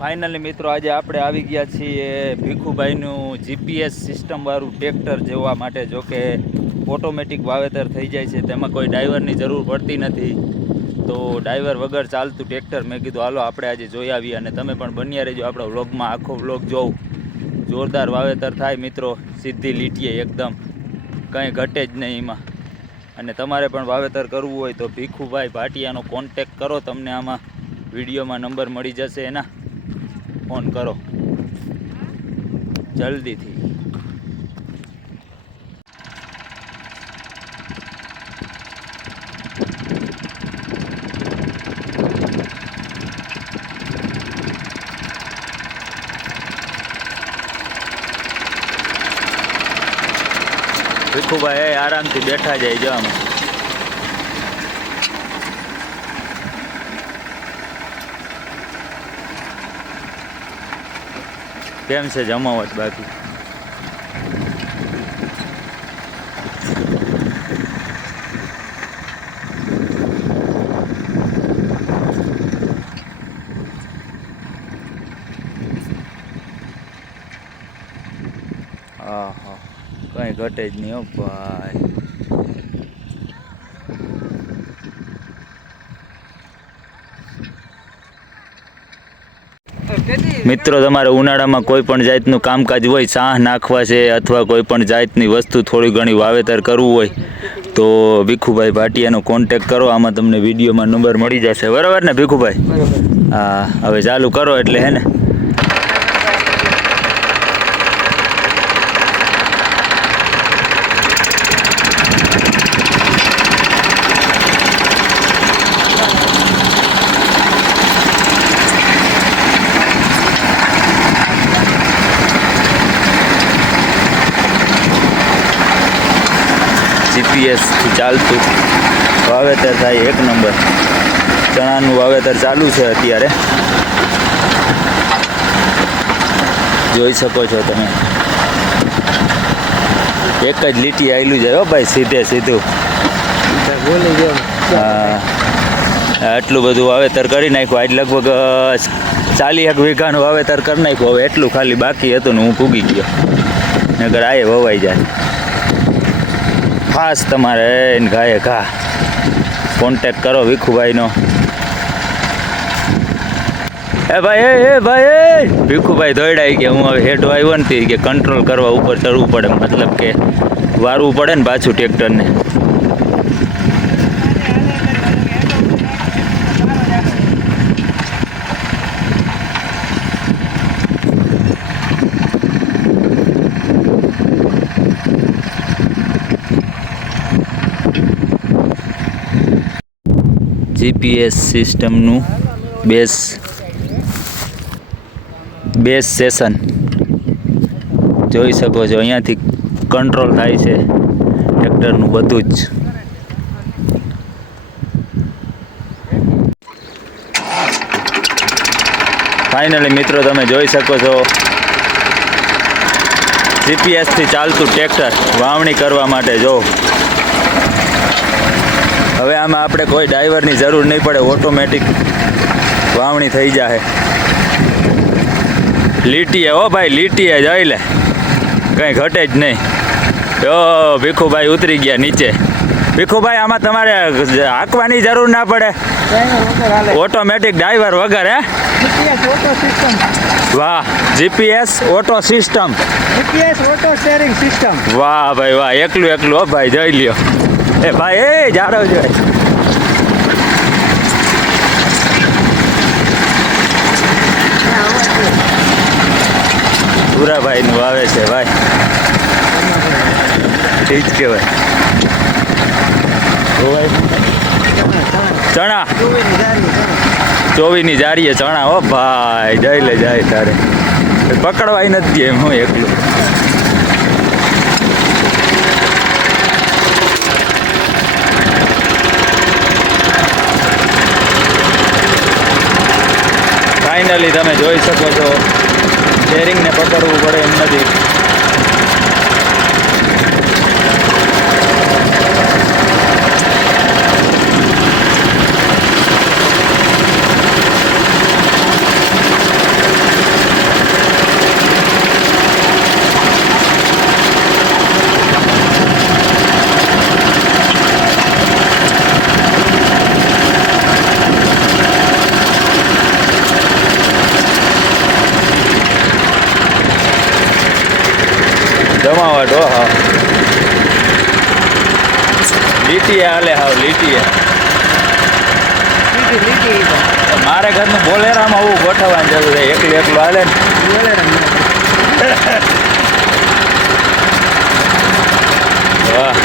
Finally મિત્રો આજે આપણે આવી ગયા છીએ ભીખુભાઈનું જીપીએસ સિસ્ટમવાળું ટ્રેક્ટર જોવા માટે. જો કે ઓટોમેટિક વાવેતર થઈ જાય છે, તેમાં કોઈ ડ્રાઈવરની જરૂર પડતી નથી. તો ડ્રાઈવર વગર ચાલતું ટ્રેક્ટર મેં કીધું હાલો આપણે આજે જોઈ આવીએ, અને તમે પણ બન્યા રહેજો આપણા વ્લોગમાં. આખો વ્લોગ જોઉં. જોરદાર વાવેતર થાય મિત્રો, સીધી લીટીએ એકદમ, કંઈ ઘટે જ નહીં એમાં. અને તમારે પણ વાવેતર કરવું હોય તો ભીખુભાઈ ભાટિયાનો કોન્ટેક કરો. તમને આમાં વિડીયોમાં નંબર મળી જશે, એના ફોન કરો જલ્દીથી. ભીખુભાઈ આરામથી બેઠા જાય જો આમાં. કેમ છે જમાવટ બાકી? હા હા, કંઈ ઘટે જ નહીં હો ભાઈ. મિત્રો તમારે ઉનાળામાં કોઈ પણ જાતનું કામકાજ હોય, છાં નાખવા છે અથવા કોઈ પણ જાતની વસ્તુ થોડી ઘણી વાવેતર કરવું હોય તો ભીખુભાઈ ભાટિયાનો કોન્ટેક કરો. આમાં તમને વિડીયોમાં નંબર મળી જશે, બરાબર ને ભીખુભાઈ? હા, હવે ચાલુ કરો એટલે હે ને. જીપીએસથી ચાલતું વાવેતર થાય એક નંબર. ચણાનું વાવેતર ચાલુ છે અત્યારે, જોઈ શકો છો તમે. એક જ લીટી આવેલું જાય હો ભાઈ, સીધે સીધું. હા, આટલું બધું વાવેતર કરી નાખ્યું. આજ લગભગ 40 વીઘાનું વાવેતર કરી નાખ્યું. હવે એટલું ખાલી બાકી હતું ને હું પૂગી ગયો, નગર આયે વવાઈ જાય. ખાસ તમારે ગાયે ઘા કોન્ટેક કરો ભીખુભાઈનો. એ ભાઈ ભીખુભાઈ દોડાઈ ગયા. હું હવે હેઠો આવ્યો નથી કે કંટ્રોલ કરવા ઉપર ચડવું પડે, મતલબ કે વારવું પડે ને પાછું ટ્રેક્ટરને. જીપીએસ સિસ્ટમનું બેઝ સેશન જોઈ શકો છો. અહીંયાથી કંટ્રોલ થાય છે ટ્રેક્ટરનું બધું જ. ફાઇનલી મિત્રો તમે જોઈ શકો છો જીપીએસથી ચાલતું ટ્રેક્ટર વાવણી કરવા માટે. જો હવે આમાં આપણે કોઈ ડ્રાઈવરની જરૂર નહીં પડે, ઓટોમેટિક વાવણી થઈ જાય. લીટીએ હો ભાઈ, લીટીએ જઈ લે, કંઈ ઘટે જ નહીં. જો ભીખુભાઈ ઉતરી ગયા નીચે. ભીખુભાઈ આમાં તમારે હાંકવાની જરૂર ના પડે, ઓટોમેટિક ડ્રાઈવર વગર. હે વાહ, GPS auto system, GPS auto steering system. વાહ ભાઈ વાહ, એકલું એકલું હો ભાઈ, જોઈ લ્યો. એ ભાઈ એ જાડો જોઈએ. ભૂરાભાઈનું આવે છે ભાઈ, ઠીક કહેવાય. ચણા 24ની જારીએ ચણા હો ભાઈ, જઈ લે જાય તારે. પકડવાય નથી એમ, હું એકલું. ફાઇનલી તમે જોઈ શકો છો સ્ટેરિંગને પકડવું પડે એમ નથી. ફટાફટ હો હા લીટીએ હાલે હાવ લીટીએ મારે ઘરનું બોલેરામાં આવું ગોઠવવાનું જરૂર છે એકલું એકલું હાલે ને વાહ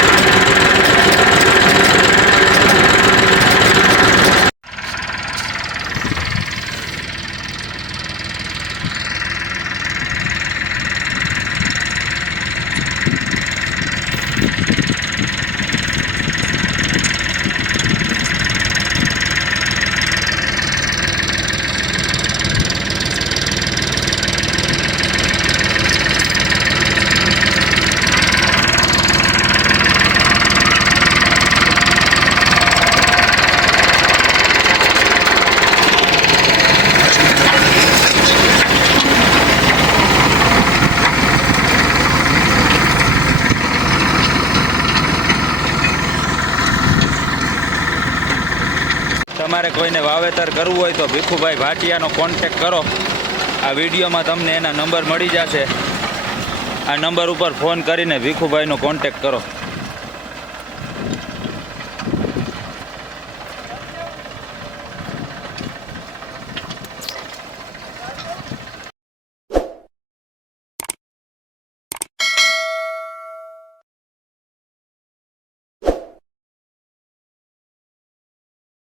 તમારે કોઈને વાવેતર કરવું હોય તો ભીખુભાઈ ભાટિયાનો કોન્ટેક કરો આ વિડીયોમાં તમને એના નંબર મળી જશે આ નંબર ઉપર ફોન કરીને ભીખુભાઈનો કોન્ટેક કરો